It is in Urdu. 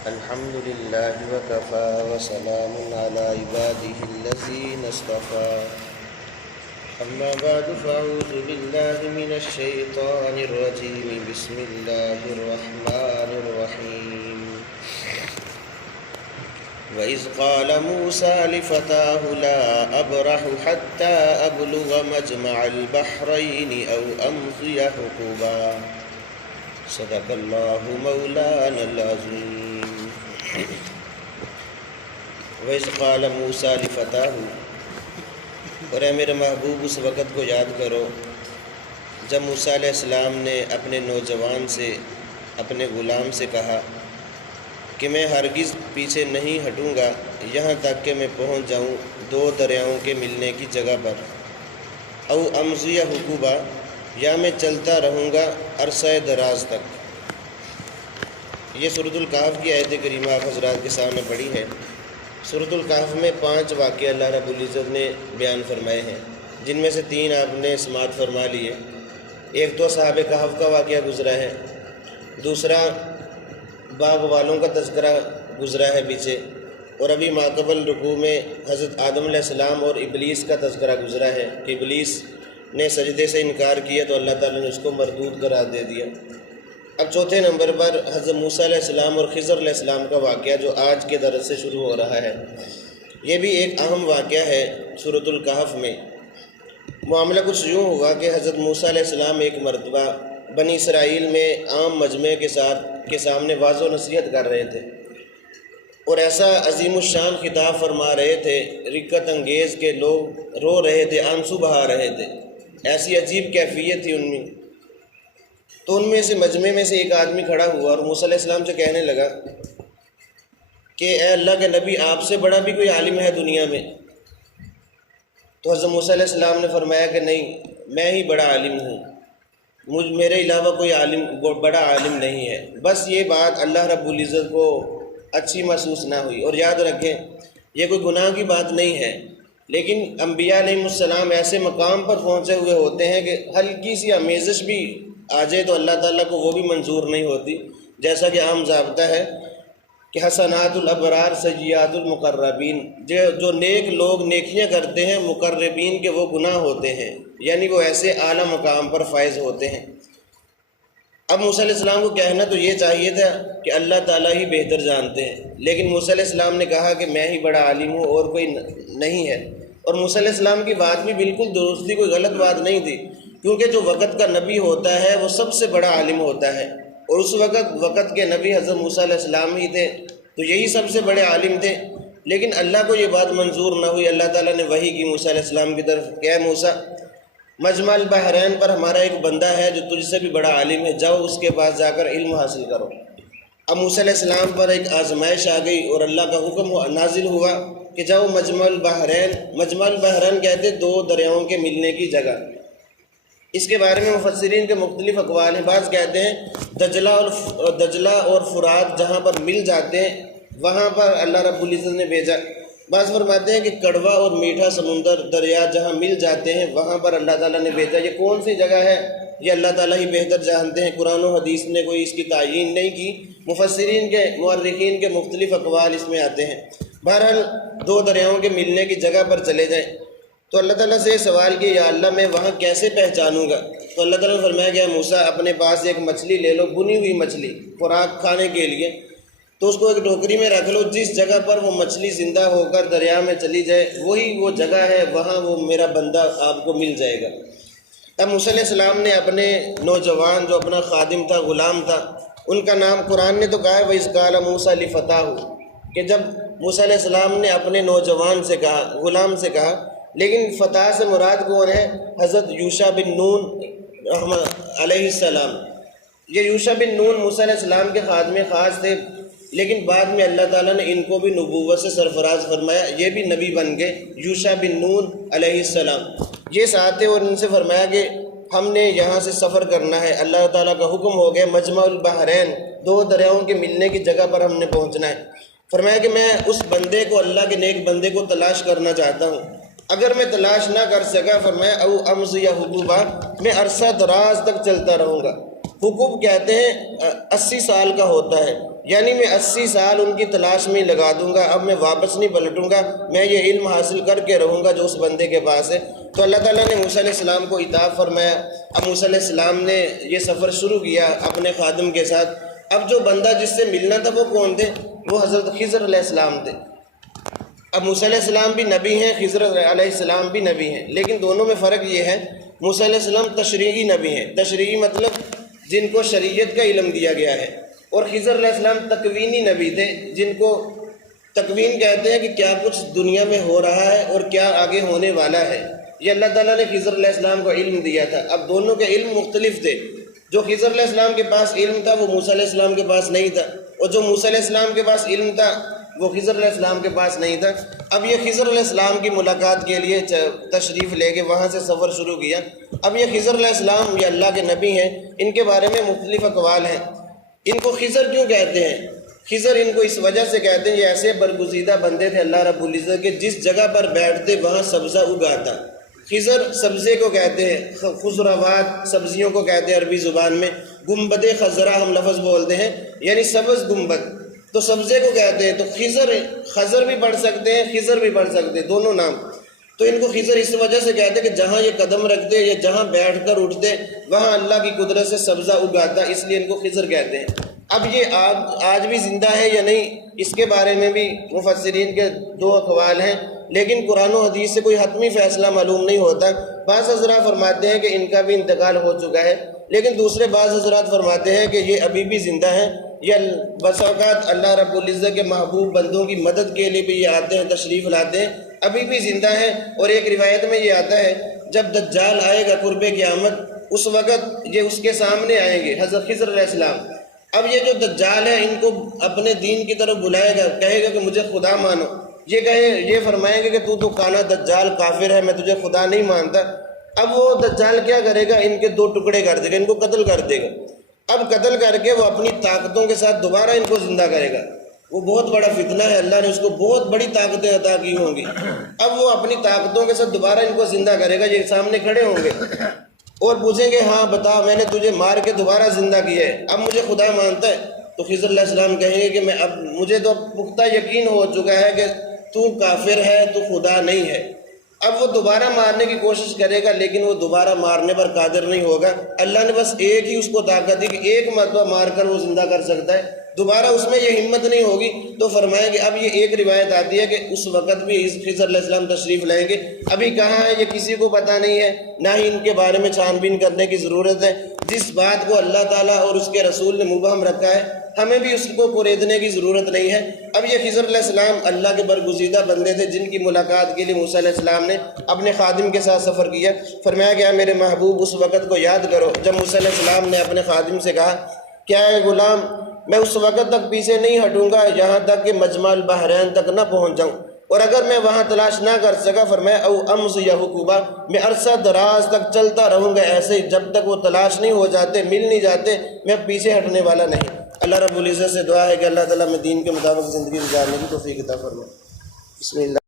الحمد لله وكفى وسلام على عباده الذين اصطفى أما بعد فأعوذ بالله من الشيطان الرجيم بسم الله الرحمن الرحيم وإذ قال موسى لفتاه لا أبرح حتى أبلغ مجمع البحرين أو أمضي حقبا صدق اللہ مولانا العظیم۔ وَإِذْ قَالَ مُوسَىٰ لِفَتَاهُ، اور اے میرے محبوب اس وقت کو یاد کرو جب موسیٰ علیہ السلام نے اپنے نوجوان سے، اپنے غلام سے کہا کہ میں ہرگز پیچھے نہیں ہٹوں گا یہاں تک کہ میں پہنچ جاؤں دو دریاؤں کے ملنے کی جگہ پر، او امضی حقوبا، یا میں چلتا رہوں گا عرصہ دراز تک۔ یہ سورۃ الکہف کی آیت کریمہ آپ حضرات کے سامنے پڑھی ہے۔ سورۃ الکہف میں 5 واقعے اللہ رب العزت نے بیان فرمائے ہیں، جن میں سے 3 آپ نے سماعت فرما لیے۔ ایک تو صحاب کہف کا واقعہ گزرا ہے، دوسرا باغ والوں کا تذکرہ گزرا ہے پیچھے، اور ابھی ماقبل رکوع میں حضرت آدم علیہ السلام اور ابلیس کا تذکرہ گزرا ہے کہ ابلیس نے سجدے سے انکار کیا تو اللہ تعالیٰ نے اس کو مردود قرار دے دیا۔ اب چوتھے نمبر پر حضرت موسیٰ علیہ السلام اور خضر علیہ السلام کا واقعہ جو آج کے درس سے شروع ہو رہا ہے، یہ بھی ایک اہم واقعہ ہے سورۃ الکہف میں۔ معاملہ کچھ یوں ہوا کہ حضرت موسیٰ علیہ السلام ایک مرتبہ بنی اسرائیل میں عام مجمع کے سامنے واضح و نصیحت کر رہے تھے، اور ایسا عظیم الشان خطاب فرما رہے تھے، رقت انگیز کے لوگ رو رہے تھے، آنسو بہا رہے تھے، ایسی عجیب کیفیت تھی ان میں۔ تو ان میں سے مجمع میں سے ایک آدمی کھڑا ہوا اور موسیٰ علیہ السلام سے کہنے لگا کہ اے اللہ کے نبی، آپ سے بڑا بھی کوئی عالم ہے دنیا میں؟ تو حضرت موسیٰ علیہ السلام نے فرمایا کہ نہیں، میں ہی بڑا عالم ہوں، میرے علاوہ کوئی بڑا عالم نہیں ہے۔ بس یہ بات اللہ رب العزت کو اچھی محسوس نہ ہوئی۔ اور یاد رکھیں، یہ کوئی گناہ کی بات نہیں ہے، لیکن انبیاء علیہ السلام ایسے مقام پر پہنچے ہوئے ہوتے ہیں کہ ہلکی سی آمیزش بھی آ جائے تو اللہ تعالیٰ کو وہ بھی منظور نہیں ہوتی، جیسا کہ عام ضابطہ ہے کہ حسنات الابرار سیئات المقربین، جو نیک لوگ نیکیاں کرتے ہیں مقربین کے وہ گناہ ہوتے ہیں، یعنی وہ ایسے اعلیٰ مقام پر فائز ہوتے ہیں۔ اب موسیٰ علیہ السلام کو کہنا تو یہ چاہیے تھا کہ اللہ تعالیٰ ہی بہتر جانتے ہیں، لیکن موسیٰ علیہ السلام نے کہا کہ میں ہی بڑا عالم ہوں اور کوئی نہیں ہے۔ اور موسیٰ علیہ السلام کی بات بھی بالکل درست تھی، کوئی غلط بات نہیں تھی، کیونکہ جو وقت کا نبی ہوتا ہے وہ سب سے بڑا عالم ہوتا ہے، اور اس وقت کے نبی حضرت موسیٰ علیہ السلام ہی تھے، تو یہی سب سے بڑے عالم تھے۔ لیکن اللہ کو یہ بات منظور نہ ہوئی۔ اللہ تعالیٰ نے وحی کی موسیٰ علیہ السلام کی طرف کہ اے موسیٰ، مجمع البحرین پر ہمارا ایک بندہ ہے جو تجھ سے بھی بڑا عالم ہے، جاؤ اس کے پاس جا کر علم حاصل کرو۔ اب موسیٰ علیہ السلام پر ایک آزمائش آ گئی اور اللہ کا حکم نازل ہوا کہ جاؤ مجمع البحرین۔ مجمع البحرین کہتے 2 دریاؤں کے ملنے کی جگہ۔ اس کے بارے میں مفسرین کے مختلف اقوال ہیں۔ بعض کہتے ہیں دجلہ اور فرات جہاں پر مل جاتے ہیں وہاں پر اللہ رب العزت نے بھیجا۔ بعض فرماتے ہیں کہ کڑوا اور میٹھا سمندر دریا جہاں مل جاتے ہیں وہاں پر اللہ تعالیٰ نے بھیجا۔ یہ کون سی جگہ ہے یہ اللہ تعالیٰ ہی بہتر جانتے ہیں، قرآن و حدیث نے کوئی اس کی تعیین نہیں کی۔ مفسرین کے مورخین کے مختلف اقوال اس میں آتے ہیں۔ بہرحال 2 دریاؤں کے ملنے کی جگہ پر چلے جائیں تو اللہ تعالیٰ سے سوال کیا یا اللہ میں وہاں کیسے پہچانوں گا؟ تو اللہ تعالیٰ نے فرمایا کہ موسیٰ اپنے پاس ایک مچھلی لے لو، بنی ہوئی مچھلی خوراک کھانے کے لیے، تو اس کو ایک ٹوکری میں رکھ لو، جس جگہ پر وہ مچھلی زندہ ہو کر دریا میں چلی جائے وہی وہ جگہ ہے، وہاں وہ میرا بندہ آپ کو مل جائے گا۔ اب موسیٰ علیہ السلام نے اپنے نوجوان جو اپنا خادم تھا، غلام تھا، ان کا نام قرآن نے تو کہا ہے وَإِذْ قَالَ مُوسَىٰ لِفَتَاهُ، کہ جب موسیٰ علیہ السلام نے اپنے نوجوان سے کہا، غلام سے کہا، لیکن فتح سے مراد کون ہے؟ حضرت یوشع بن نون علیہ السلام۔ یہ یوشع بن نون موسیٰ علیہ السلام کے خادم خاص تھے، لیکن بعد میں اللہ تعالیٰ نے ان کو بھی نبوت سے سرفراز فرمایا، یہ بھی نبی بن گئے، یوشع بن نون علیہ السلام۔ یہ ساتھ تھے اور ان سے فرمایا کہ ہم نے یہاں سے سفر کرنا ہے، اللہ تعالیٰ کا حکم ہو گیا، مجمع البحرین 2 دریاؤں کے ملنے کی جگہ پر ہم نے پہنچنا ہے۔ فرمایا کہ میں اس بندے کو، اللہ کے نیک بندے کو تلاش کرنا چاہتا ہوں، اگر میں تلاش نہ کر سکا فرمایا او امضی حقوبا، میں عرصہ دراز تک چلتا رہوں گا۔ حقوب کہتے ہیں 80 سال کا ہوتا ہے، یعنی میں 80 سال ان کی تلاش میں لگا دوں گا، اب میں واپس نہیں پلٹوں گا، میں یہ علم حاصل کر کے رہوں گا جو اس بندے کے پاس ہے۔ تو اللہ تعالیٰ نے موسیٰ علیہ السلام کو عطا فرمایا۔ اب موسیٰ علیہ السلام نے یہ سفر شروع کیا اپنے خادم کے ساتھ۔ اب جو بندہ جس سے ملنا تھا وہ کون تھے؟ وہ حضرت خضر علیہ السلام تھے۔ اب موسیٰ علیہ السلام بھی نبی ہیں، خضر علیہ السلام بھی نبی ہیں، لیکن دونوں میں فرق یہ ہے، موسیٰ علیہ السلام تشریعی نبی ہیں، تشریعی مطلب جن کو شریعت کا علم دیا گیا ہے، اور خضر علیہ السلام تکوینی نبی تھے، جن کو تکوین کہتے ہیں کہ کیا کچھ دنیا میں ہو رہا ہے اور کیا آگے ہونے والا ہے، یہ اللہ تعالیٰ نے خضر علیہ السلام کو علم دیا تھا۔ اب دونوں کے علم مختلف تھے، جو خضر علیہ السلام کے پاس علم تھا وہ موسیٰ علیہ السلام کے پاس نہیں تھا، اور جو موسیٰ علیہ السلام کے پاس علم تھا وہ خضر علیہ السلام کے پاس نہیں تھا۔ اب یہ خضر علیہ السلام کی ملاقات کے لیے تشریف لے کے وہاں سے سفر شروع کیا۔ اب یہ خضر علیہ السلام یہ اللہ کے نبی ہیں، ان کے بارے میں مختلف اقوال ہیں۔ ان کو خضر کیوں کہتے ہیں؟ خضر ان کو اس وجہ سے کہتے ہیں، یہ ایسے برگزیدہ بندے تھے اللہ رب العزت کے، جس جگہ پر بیٹھتے وہاں سبزہ اگاتا۔ خضر سبزے کو کہتے ہیں، خضروات سبزیوں کو کہتے ہیں عربی زبان میں۔ گنبد خضرا ہم لفظ بولتے ہیں، یعنی سبز گنبد، تو سبزے کو کہتے ہیں۔ تو خضر بھی پڑھ سکتے ہیں، خضر بھی پڑھ سکتے ہیں، دونوں نام۔ تو ان کو خضر اس وجہ سے کہتے ہیں کہ جہاں یہ قدم رکھتے یا جہاں بیٹھ کر اٹھتے وہاں اللہ کی قدرت سے سبزہ اگاتا، اس لیے ان کو خضر کہتے ہیں۔ اب یہ آج بھی زندہ ہے یا نہیں، اس کے بارے میں بھی مفسرین کے دو اقوال ہیں، لیکن قرآن و حدیث سے کوئی حتمی فیصلہ معلوم نہیں ہوتا۔ بعض حضرات فرماتے ہیں کہ ان کا بھی انتقال ہو چکا ہے، لیکن دوسرے بعض حضرات فرماتے ہیں کہ یہ ابھی بھی زندہ ہیں، یا بس اوقات اللہ رب العزت کے محبوب بندوں کی مدد کے لیے بھی یہ آتے ہیں، تشریف لاتے ہیں، ابھی بھی زندہ ہیں۔ اور ایک روایت میں یہ آتا ہے جب دجال آئے گا قرب قیامت، اس وقت یہ اس کے سامنے آئیں گے، حضرت خضر علیہ السلام۔ اب یہ جو دجال ہے ان کو اپنے دین کی طرف بلائے گا، کہے گا کہ مجھے خدا مانو، یہ فرمائیں گے کہ تو کانا دجال کافر ہے، میں تجھے خدا نہیں مانتا۔ اب وہ دجال کیا کرے گا؟ ان کے دو ٹکڑے کر دے گا، ان کو قتل کر دے گا۔ اب قتل کر کے وہ اپنی طاقتوں کے ساتھ دوبارہ ان کو زندہ کرے گا۔ وہ بہت بڑا فتنہ ہے، اللہ نے اس کو بہت بڑی طاقتیں عطا کی ہوں گی۔ اب وہ اپنی طاقتوں کے ساتھ دوبارہ ان کو زندہ کرے گا، یہ سامنے کھڑے ہوں گے اور پوچھیں گے ہاں بتا، میں نے تجھے مار کے دوبارہ زندہ کیا ہے، اب مجھے خدا مانتا ہے؟ تو خضر علیہ السلام کہیں گے کہ مجھے تو پختہ یقین ہو چکا ہے کہ تو کافر ہے، تو خدا نہیں ہے۔ اب وہ دوبارہ مارنے کی کوشش کرے گا، لیکن وہ دوبارہ مارنے پر قادر نہیں ہوگا۔ اللہ نے بس ایک ہی اس کو طاقت دی کہ ایک مرتبہ مار کر وہ زندہ کر سکتا ہے، دوبارہ اس میں یہ ہمت نہیں ہوگی۔ تو فرمائے کہ اب یہ ایک روایت آتی ہے کہ اس وقت بھی خضر علیہ السلام تشریف لائیں گے، ابھی کہاں ہے یہ کسی کو پتہ نہیں ہے، نہ ہی ان کے بارے میں چھان بین کرنے کی ضرورت ہے۔ جس بات کو اللہ تعالیٰ اور اس کے رسول نے مبہم رکھا ہے، ہمیں بھی اس کو پریدنے کی ضرورت نہیں ہے۔ اب یہ خضر علیہ السلام اللہ کے برگزیدہ بندے تھے، جن کی ملاقات کے لیے موسیٰ علیہ السلام نے اپنے خادم کے ساتھ سفر کیا۔ فرمایا کہ میرے محبوب اس وقت کو یاد کرو جب موسیٰ علیہ السلام نے اپنے خادم سے کہا، کیا ہے غلام، میں اس وقت تک پیچھے نہیں ہٹوں گا یہاں تک کہ مجمع البحرین تک نہ پہنچ جاؤں، اور اگر میں وہاں تلاش نہ کر سکا، فرمایا او امس یا حقوبہ، میں عرصہ دراز تک چلتا رہوں گا ایسے ہی، جب تک وہ تلاش نہیں ہو جاتے، مل نہیں جاتے، میں پیچھے ہٹنے والا نہیں۔ اللہ رب العزت سے دعا ہے کہ اللہ تعالیٰ میں دین کے مطابق زندگی گزارنے کی توفیق عطا فرمائے۔ بسم اللہ۔